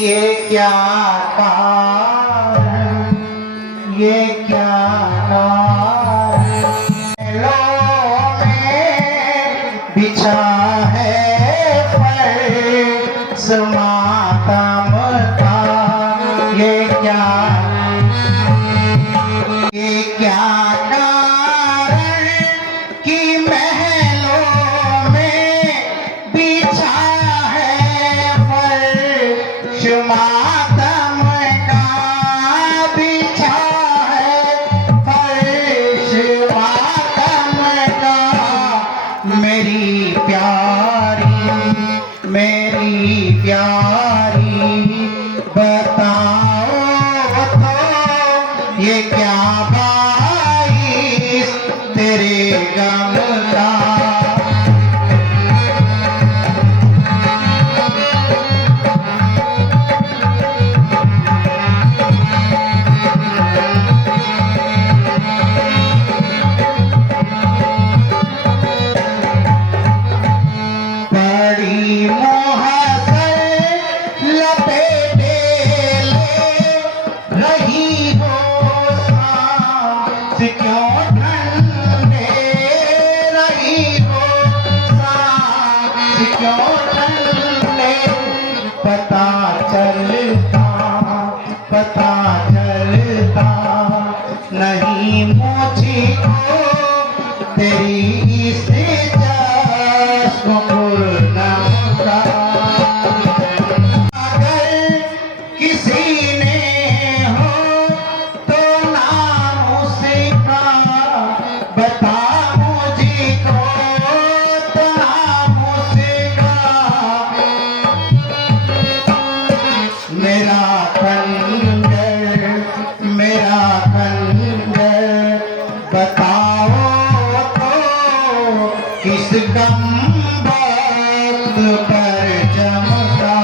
ये क्या कार, ये क्या बिछा है फर्श मातम का। ये क्या कारण कि महलों में बिछा है फर्श मातम का, बिछा है फर्श मातम का। मेरी प्यारी बताओ तो ये क्या बाइस तेरे गम का। पता चलता नहीं मुझको तेरी इस जश्न पूर्णम का। अगर किसी ने हो तो नाम उसका बता मुझको, तो नाम उसका। मेरा खंजर बताओ तो किस गम वक्त पर चमका।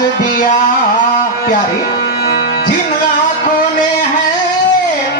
दिया प्यारी, जिन आंखों ने है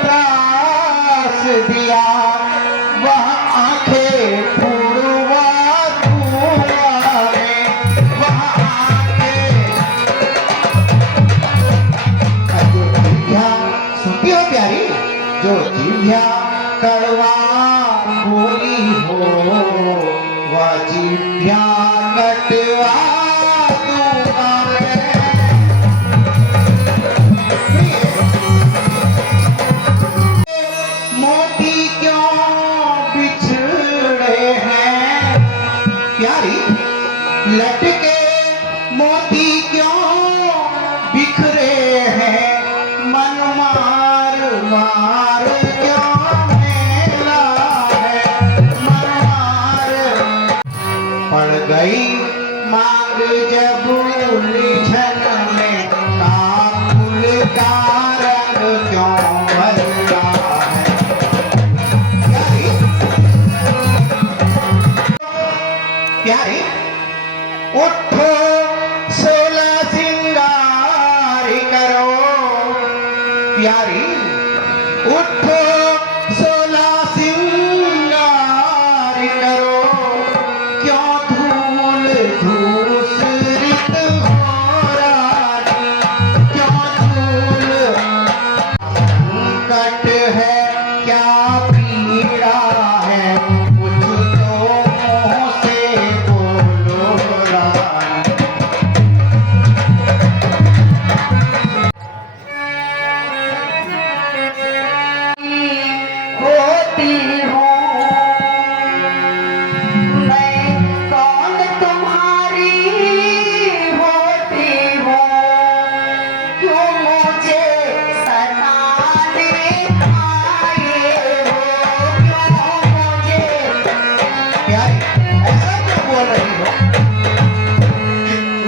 त्रास दिया, वह आंखें पूर्वा धुआं में, वह आंखें। जो जिभ्या सुनती हो प्यारी, जो जिभ्या कड़वा बोली हो, वह जिभ्या कटवा दूंगा मैं। मोती क्यों बिछड़े हैं प्यारी, लटके मोती क्यों बिखरे हैं, मन मार मार क्यों मेला है, मन मार। पड़ गई मांग जब उलझन में, काबुल का रंग क्यों बदला है प्यारी, प्यारी। उठो 16 सिंगार करो प्यारी, उठो 16 सिंगार करो, क्यों धूल धूसरित हो रानी, क्यों धूल। संकट है क्या पीड़ा है, कुछ तो मुंह से बोलो रानी। होती हूँ मैं कौन तुम्हारी, होती हूँ क्यों मुझे सताने आए हो, क्यों मुझे। प्यारी ऐसा क्यों बोल रही हो,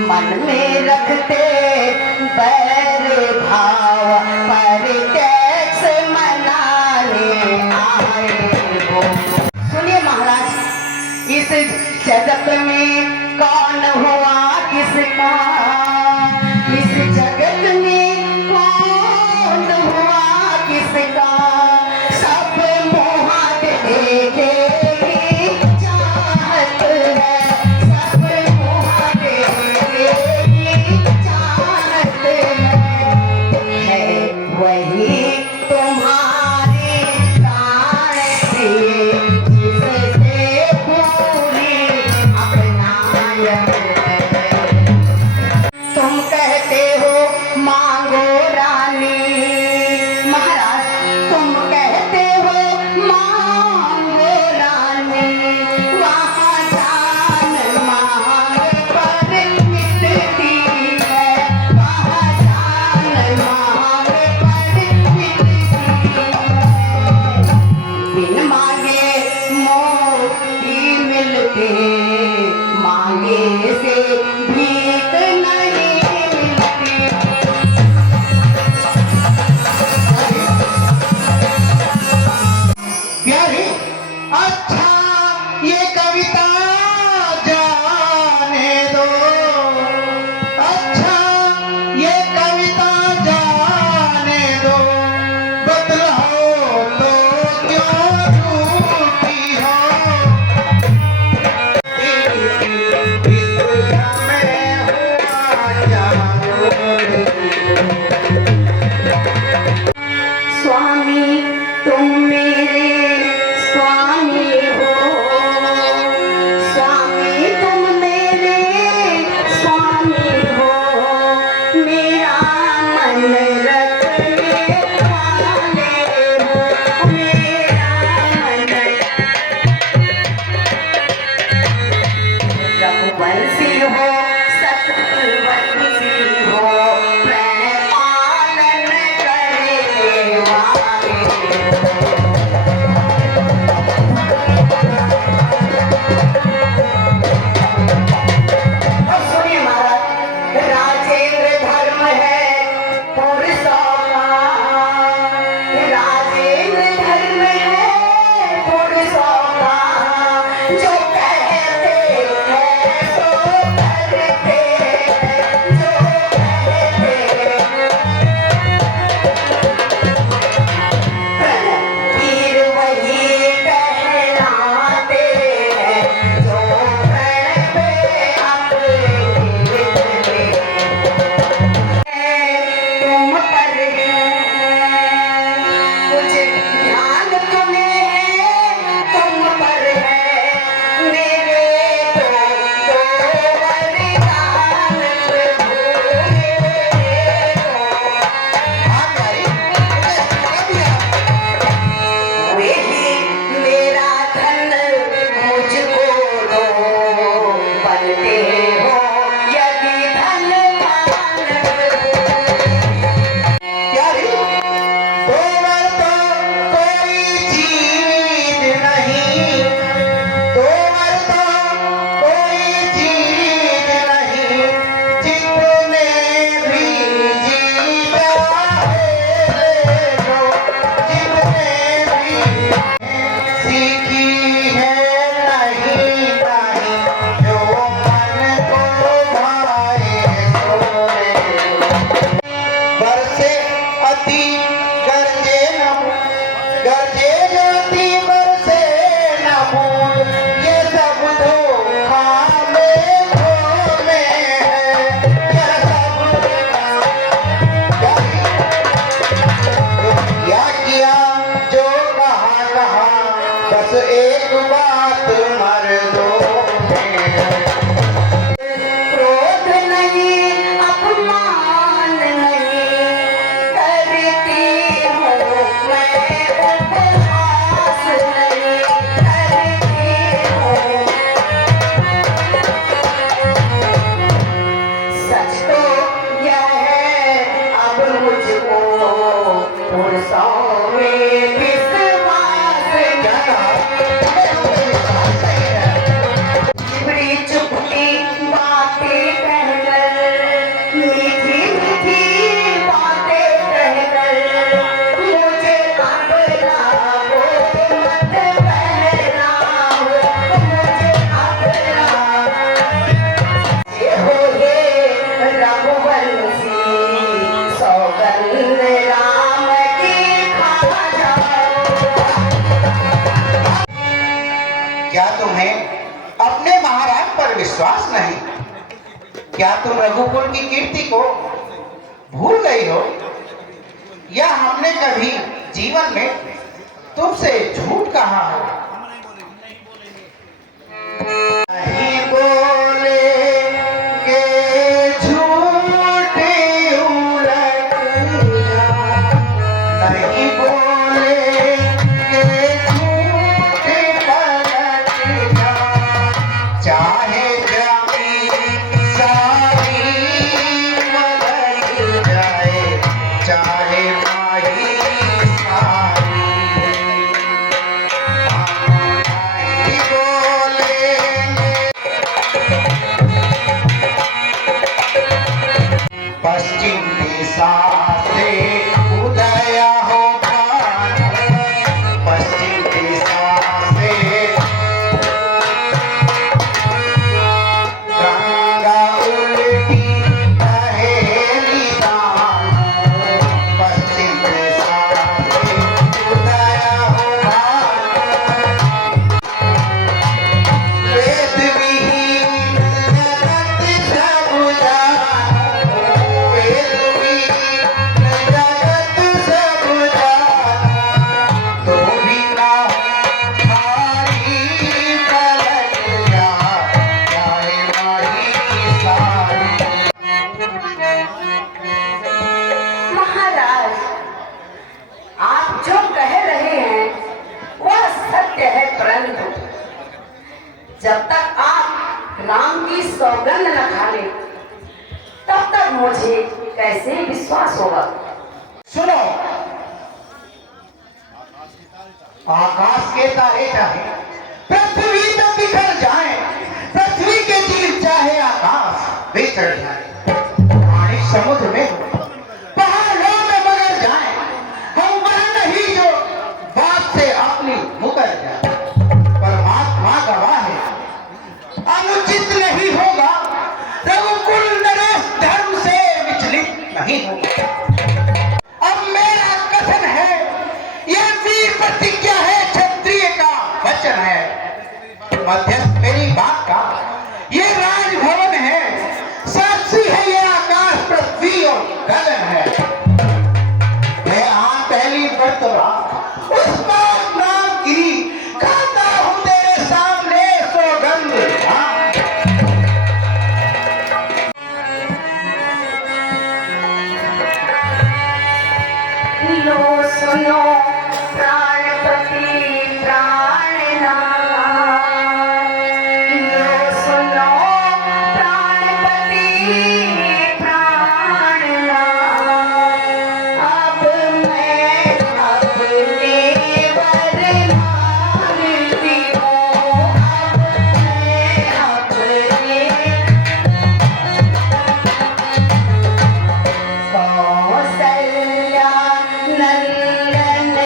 मन में रखते बैर भाव, पर कैसे मनाने आए हो। सुनिए महाराज, इस जगत में कौन हुआ किसका, इस जगत में कौन हुआ किसका, सब मुँह देखे ही चाहत है, सब मुँह देखे ही चाहत है वही तुम्हारी प्राण थी, जिससे पूरी अपनायत है। तुम कहते हो हो यह अब मुझको पुरसों में विश्वास बड़ी चुपटी बातें कहकर मीठी मीठी बातें कहकर मुझे अपना वो मत पहनाओ मुझे अपना ये हो ये रघुवंशी सौगंध राम की खा जाओ। क्या तुम्हें अपने महाराज पर विश्वास नहीं? क्या तुम रघुकुल की कीर्ति को भूल गई हो? या हमने कभी जीवन में तुमसे झूठ कहा हो? नहीं बोलेंगे झूठ उलट जा, नहीं बोलेंगे झूठ पलट जा, चाहे जमीन सारी बदल जाए, चाहे माही सारी, नहीं बोलेंगे। पश्चिम दिशा से उदय होगा, पश्चिम दिशा से गंगा उल्टी बहेगी दामों, पश्चिम दिशा से उदय होगा। वेद विहीन जगत सब जानो, वेद विहीन जगत सब जानो, तो भी ना हारी पलट जा, चाहे माही सारी। महाराज आप जो कह रहे हैं वह सत्य है, परंतु जब तक आप राम की सौगंध न खा ले तब तक मुझे कैसे विश्वास होगा। सुनो, आकाश के तारे चाहे पृथ्वी पे बिखर जाए, पृथ्वी के जीव चाहे आकाश बिखर जाए, पानी समुद्र में हो, पहाड़ों में मगर जाए, हम वह नहीं जो बात से अपनी मुकर जाए। परमात्मा गवाह है, अनुचित नहीं होगा, रघुकुल नरेश धर्म से विचलित नहीं होगा। अब मेरा कथन है, यह वीर प्रतिज्ञा है, क्षत्रिय का वचन है, मध्यस्थ मेरी बात का, ये राजभवन है, साक्षी है ये आकाश पृथ्वी और गगन है। मैं आन पहली वर्तवा उस बात नाम की खाता हूं तेरे सामने सौगंध। हाँ। लो सुनो प्राणपति प्राणनाथ, लो सुनो प्राणपति प्राणनाथ, अब मैं अपने वरदान दी हूँ, अब मैं अपने कौशल्या नंदन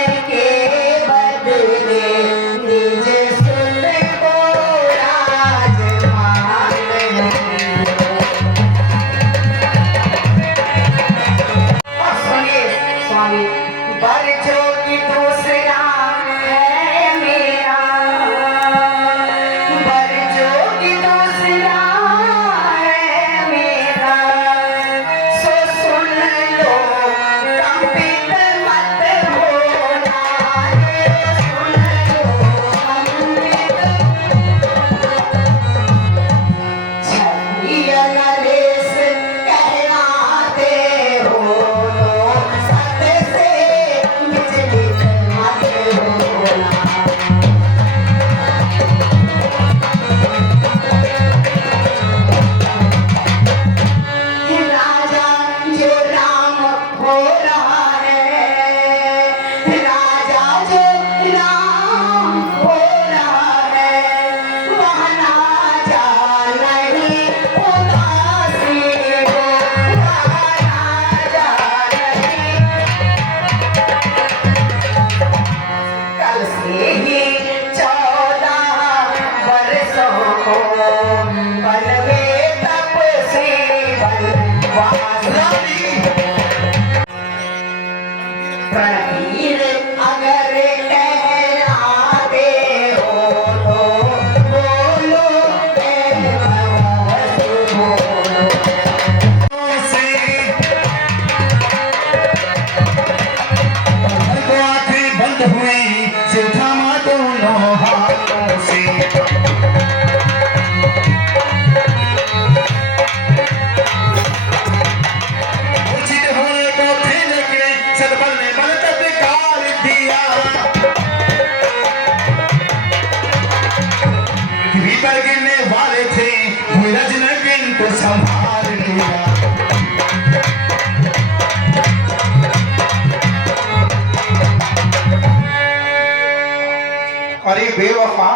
प्रवीर अगर कहलाते हो तो बोलो आंखें बंद हुई से थामा दोनों हाथों से उचित होने को थे लेकिन सदबल ने बल तत्काल दिया पृथ्वी पर गिरने वाले थे धीरज ने किनको संभाल लिया अरे बेवफा